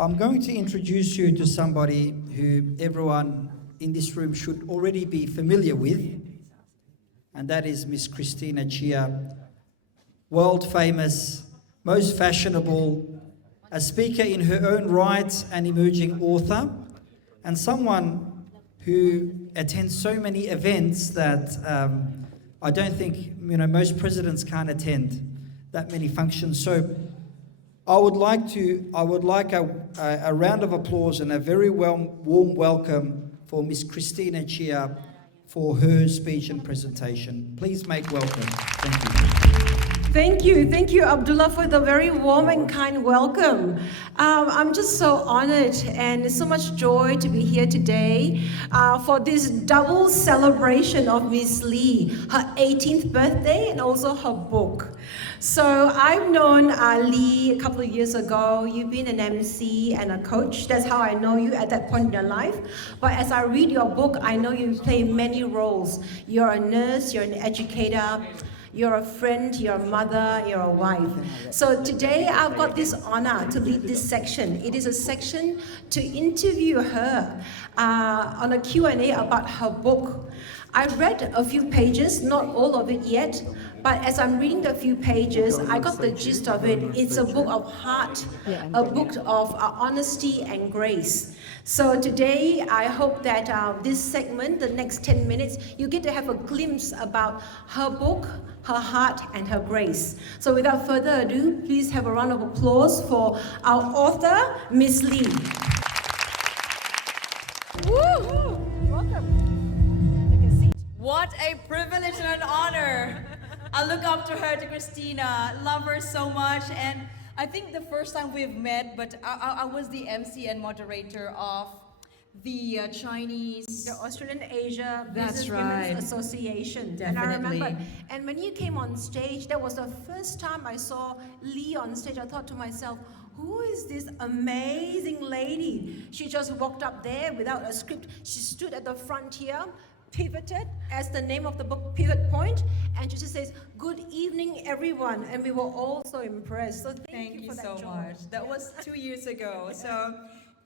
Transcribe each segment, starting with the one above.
I'm going to introduce you to somebody who everyone in this room should already be familiar with, and that is Miss Christina Chia, world famous, most fashionable, a speaker in her own right, an emerging author, and someone who attends so many events that I don't think most presidents can't attend that many functions. So I would like a round of applause and a very warm welcome for Miss Christina Chia for her speech and presentation. Please make welcome. Thank you. Thank you, Abdullah, for the very warm and kind welcome. I'm just so honored and it's so much joy to be here today for this double celebration of Miss Lee, her 18th birthday and also her book. So I've known Lee a couple of years ago. You've been an MC and a coach. That's how I know you at that point in your life. But as I read your book, I know you play many roles. You're a nurse, you're an educator, you're a friend, you're a mother, you're a wife. So today I've got this honor to lead this section. It is a section to interview her on a Q&A about her book. I read a few pages, not all of it yet, but as I'm reading the few pages, I got the gist of it. It's a book of heart, a book of honesty and grace. So today, I hope that this segment, the next 10 minutes, you get to have a glimpse about her book, her heart, and her grace. So without further ado, please have a round of applause for our author, Miss Lee. Woo! Welcome. Take a seat. What a privilege and an honor. I look up to her, to Christina, love her so much, and I think the first time we've met, but I was the MC and moderator of the Chinese... The Australian Asia That's Business right. Women's Association. Definitely. And I remember, and when you came on stage, that was the first time I saw Lee on stage. I thought to myself, who is this amazing lady? She just walked up there without a script. She stood at the front here, pivoted, as the name of the book, Pivot Point, and she just says, "Good evening, everyone," and we were all so impressed. So thank you for that so joy. much. That was 2 years ago. So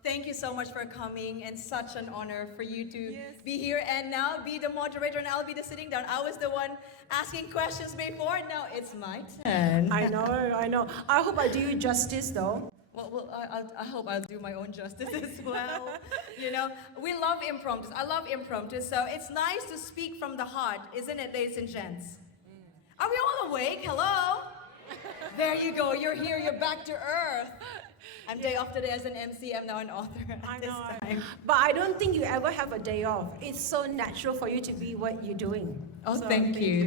thank you so much for coming, and such an honor for you to be here and now be the moderator, and I'll be the sitting down. I was the one asking questions before. Now it's my turn. I know. I hope I do you justice, though. Well, I hope I'll do my own justice as well. We love impromptus. I love impromptus. So it's nice to speak from the heart, isn't it, ladies and gents? Are we all awake? Hello? There you go. You're here. You're back to earth. I'm day off today as an MC. I'm now an author at this time. But I don't think you ever have a day off. It's so natural for you to be what you're doing. Oh, So, thank you.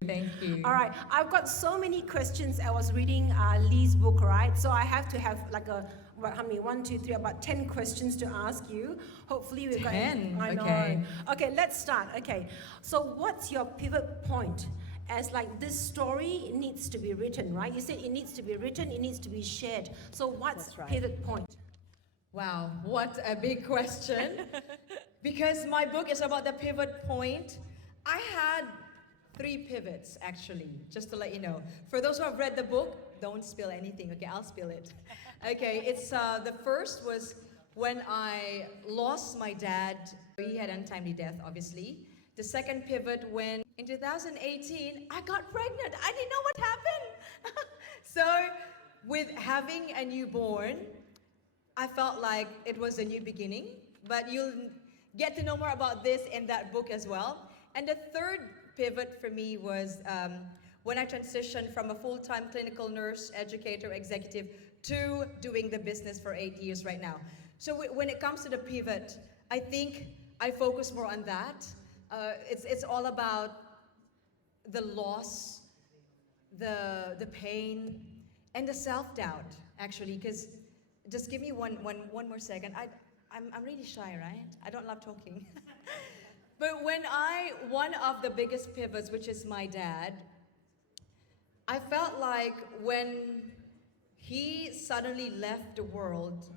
All right, I've got so many questions. I was reading Lee's book, right? So I have to have like how many? 1, 2, 3, about 10 questions to ask you. Hopefully we've got 10? I know. Okay. Okay, let's start. Okay, so what's your pivot point? As like this story needs to be written, right? You said it needs to be written, it needs to be shared. So what's pivot point? Wow, what a big question. Because my book is about the pivot point. I had 3 pivots, actually, just to let you know. For those who have read the book, don't spill anything. Okay, I'll spill it. Okay, it's the first was when I lost my dad. He had untimely death, obviously. The second pivot when in 2018, I got pregnant. I didn't know what happened. So with having a newborn, I felt like it was a new beginning, but you'll get to know more about this in that book as well. And the third pivot for me was when I transitioned from a full-time clinical nurse, educator, executive to doing the business for 8 years right now. So when it comes to the pivot, I think I focus more on that. It's all about the loss, the pain, and the self-doubt, actually, because just give me one more second. I'm really shy, right? I don't love talking. But one of the biggest pivots, which is my dad, I felt like when he suddenly left the world,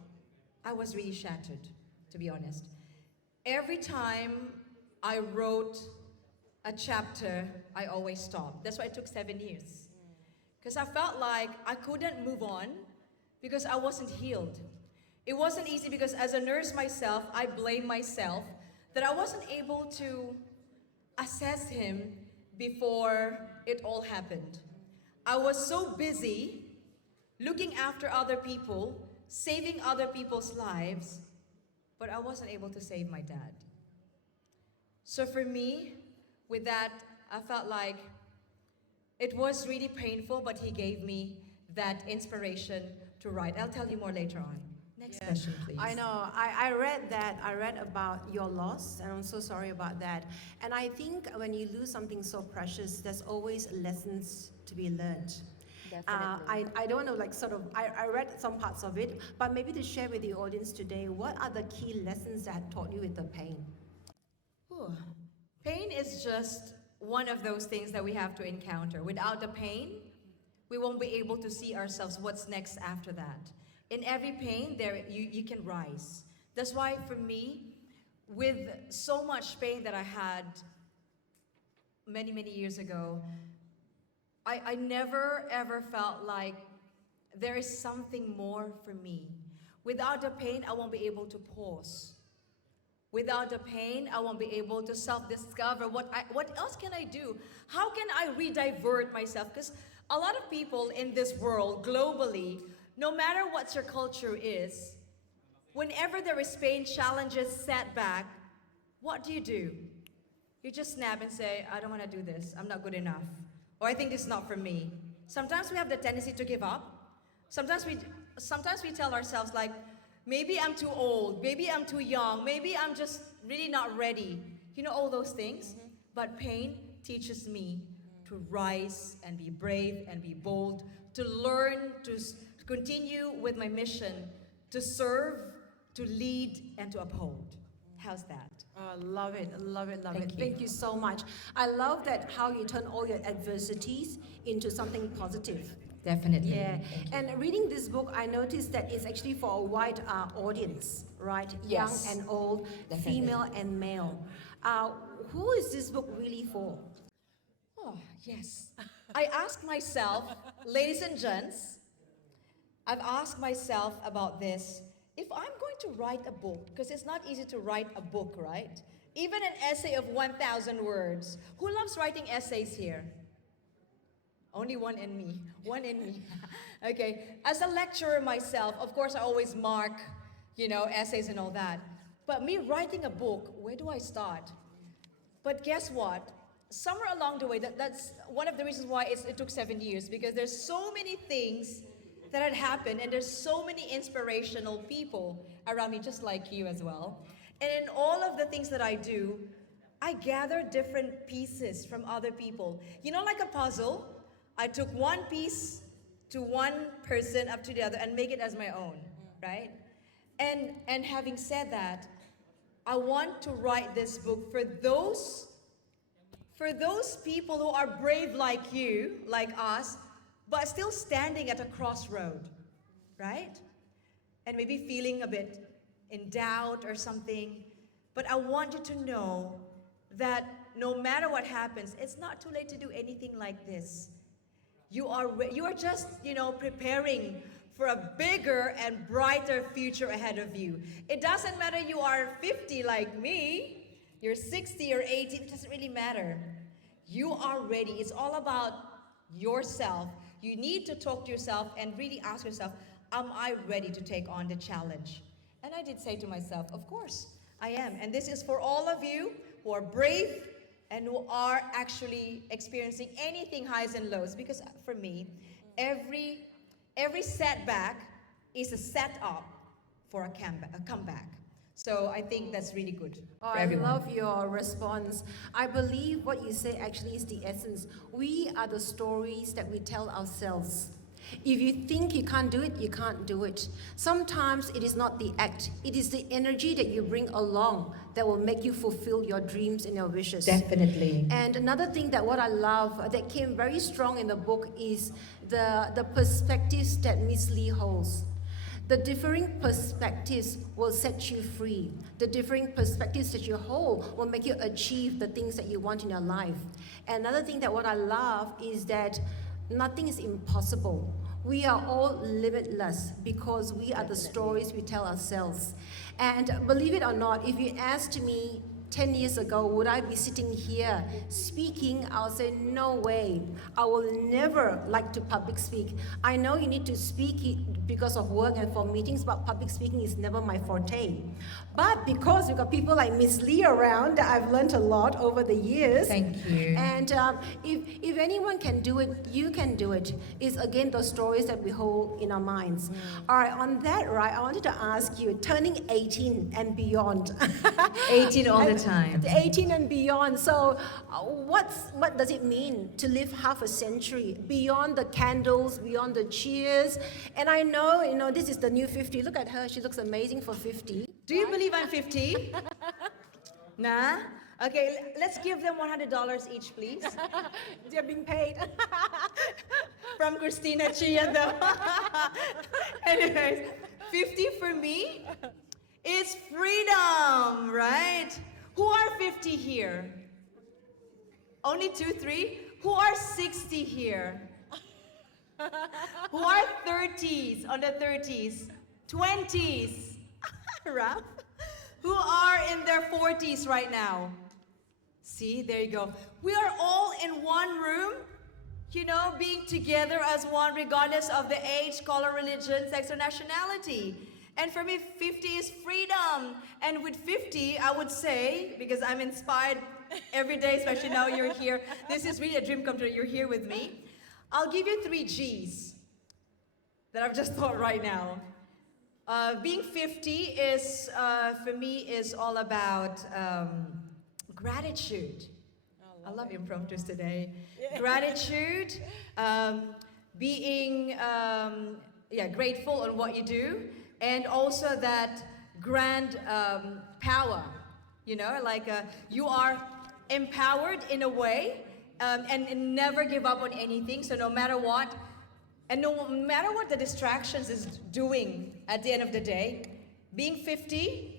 I was really shattered, to be honest. Every time I wrote a chapter, I always stopped. That's why it took 7 years. Because I felt like I couldn't move on because I wasn't healed. It wasn't easy because as a nurse myself, I blame myself that I wasn't able to assess him before it all happened. I was so busy looking after other people, saving other people's lives, but I wasn't able to save my dad. So for me, with that, I felt like it was really painful, but he gave me that inspiration to write. I'll tell you more later on. Next question, please. I know. I read that. I read about your loss, and I'm so sorry about that. And I think when you lose something so precious, there's always lessons to be learned. Definitely. I don't know, like sort of, I read some parts of it, but maybe to share with the audience today, what are the key lessons that taught you with the pain? Ooh. Pain is just one of those things that we have to encounter. Without the pain, we won't be able to see ourselves what's next after that. In every pain, you can rise. That's why for me, with so much pain that I had many, many years ago, I never ever felt like there is something more for me. Without the pain, I won't be able to pause. Without the pain, I won't be able to self-discover what else can I do? How can I re-divert myself? Because a lot of people in this world, globally, no matter what your culture is, whenever there is pain, challenges, setback, what do? You just snap and say, I don't want to do this. I'm not good enough. Or I think this is not for me. Sometimes we have the tendency to give up. Sometimes we tell ourselves like, maybe I'm too old, maybe I'm too young, maybe I'm just really not ready. You know, all those things. But pain teaches me to rise and be brave and be bold, to learn, to continue with my mission, to serve, to lead, and to uphold. How's that? Oh, love it, love it, love Thank it. you. Thank you so much. I love that how you turn all your adversities into something positive. Definitely. Yeah, Thank you. and reading this book, I noticed that it's actually for a wide audience, right? Yes. Young and old, Definitely. female and male. Who is this book really for? Oh, yes. I ask myself, ladies and gents, I've asked myself about this. If I'm going to write a book, because it's not easy to write a book, right? Even an essay of 1,000 words. Who loves writing essays here? Only one in me. One in me. Okay. As a lecturer myself, of course, I always mark, essays and all that. But me writing a book, where do I start? But guess what? Somewhere along the way, that's one of the reasons why it took 7 years, because there's so many things that had happened, and there's so many inspirational people around me, just like you as well. And in all of the things that I do, I gather different pieces from other people. You know, like a puzzle, I took one piece to one person up to the other and make it as my own, right? And having said that, I want to write this book for those people who are brave like you, like us, but still standing at a crossroad, right? And maybe feeling a bit in doubt or something. But I want you to know that no matter what happens, it's not too late to do anything like this. You are just, preparing for a bigger and brighter future ahead of you. It doesn't matter you are 50 like me, you're 60 or 80, it doesn't really matter. You are ready. It's all about yourself. You need to talk to yourself and really ask yourself, am I ready to take on the challenge? And I did say to myself, of course, I am. And this is for all of you who are brave and who are actually experiencing anything highs and lows. Because for me, every setback is a setup for a comeback. So I think that's really good Oh, for I everyone. love your response. I believe what you say actually is the essence. We are the stories that we tell ourselves. If you think you can't do it, you can't do it. Sometimes it is not the act, it is the energy that you bring along that will make you fulfill your dreams and your wishes. Definitely. And another thing that what I love that came very strong in the book is the perspectives that Miss Lee holds. The differing perspectives will set you free. The differing perspectives that you hold will make you achieve the things that you want in your life. And another thing that what I love is that nothing is impossible. We are all limitless because we are the stories we tell ourselves. And believe it or not, if you asked me 10 years ago, would I be sitting here speaking? I'll say, no way. I will never like to public speak. I know you need to speak because of work and for meetings, but public speaking is never my forte. But because we've got people like Miss Lee around, I've learned a lot over the years. Thank you. And if anyone can do it, you can do it. It's again those stories that we hold in our minds. All right, on that, right, I wanted to ask you, turning 18 and beyond. 18 all the time. 18 and beyond. So, what does it mean to live half a century beyond the candles, beyond the cheers? And I know, this is the new 50. Look at her; she looks amazing for 50. Do you believe I'm 50? Nah? Okay, let's give them $100 each, please. They're being paid. From Christina Chia, though. Anyways, 50 for me is freedom, right? Who are 50 here? Only 2, 3? Who are 60 here? Who are 30s, on the 30s? 20s? Ralph? Who are in their 40s right now? See, there you go. We are all in one room, being together as one, regardless of the age, color, religion, sex, or nationality. And for me, 50 is freedom. And with 50, I would say, because I'm inspired every day, especially now you're here, this is really a dream come true. You're here with me. I'll give you 3 G's that I've just thought right now. Being 50 is, for me, is all about gratitude. I love impromptus today. Gratitude, being grateful on what you do, and also that grand power. You are empowered in a way, and never give up on anything. So no matter what, and no matter what the distractions is doing at the end of the day, being 50,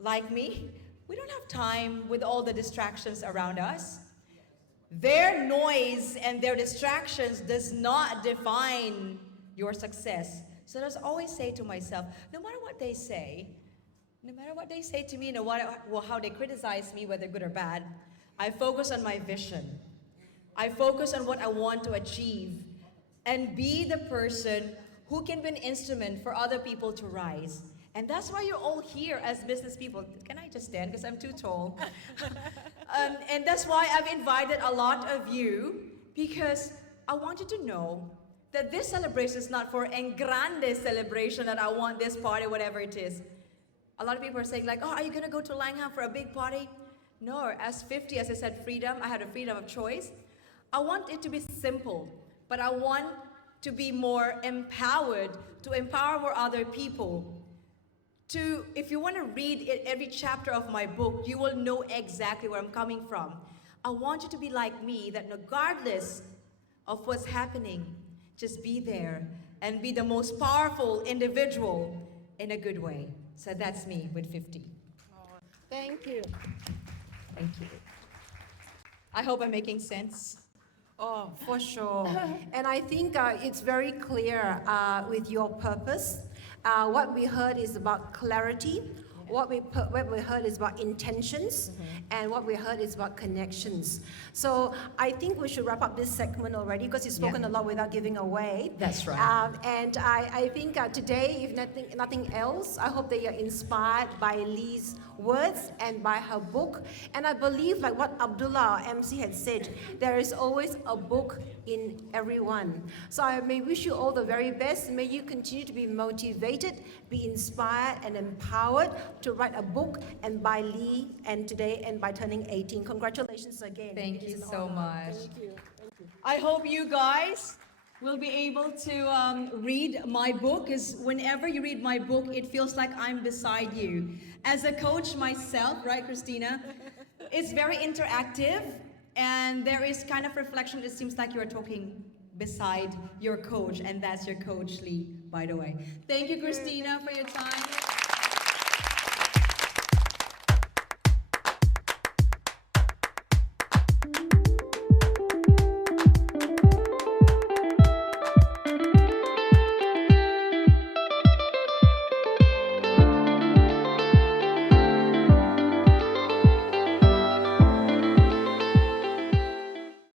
like me, we don't have time with all the distractions around us. Their noise and their distractions does not define your success. So I always say to myself, no matter what they say to me, how they criticize me, whether good or bad, I focus on my vision. I focus on what I want to achieve and be the person who can be an instrument for other people to rise. And that's why you're all here as business people. Can I just stand because I'm too tall? And that's why I've invited a lot of you, because I want you to know that this celebration is not for en grande celebration that I want this party, whatever it is. A lot of people are saying like, are you gonna go to Langham for a big party? No, as 50, as I said, freedom, I had a freedom of choice. I want it to be simple, but I want to be more empowered, to empower more other people. If you want to read every chapter of my book, you will know exactly where I'm coming from. I want you to be like me, that regardless of what's happening, just be there and be the most powerful individual in a good way. So that's me with 50. Thank you. Thank you. I hope I'm making sense. Oh, for sure. And I think it's very clear with your purpose. What we heard is about clarity. What we heard is about intentions, and what we heard is about connections. So I think we should wrap up this segment already because you've spoken a lot without giving away. That's right. And I think today, if nothing else, I hope that you're inspired by Lee's words and by her book. And I believe, like what Abdullah, our MC, had said, there is always a book in everyone. So I may wish you all the very best. May you continue to be motivated, be inspired and empowered to write a book and by Lee and today and by turning 18. Congratulations again. Thank you so honor. much. Thank you. I hope you guys will be able to read my book, because whenever you read my book, it feels like I'm beside you. As a coach myself, right, Christina? It's very interactive, and there is kind of reflection. It seems like you're talking beside your coach, and that's your coach, Lee, by the way. Thank you, Christina, for your time.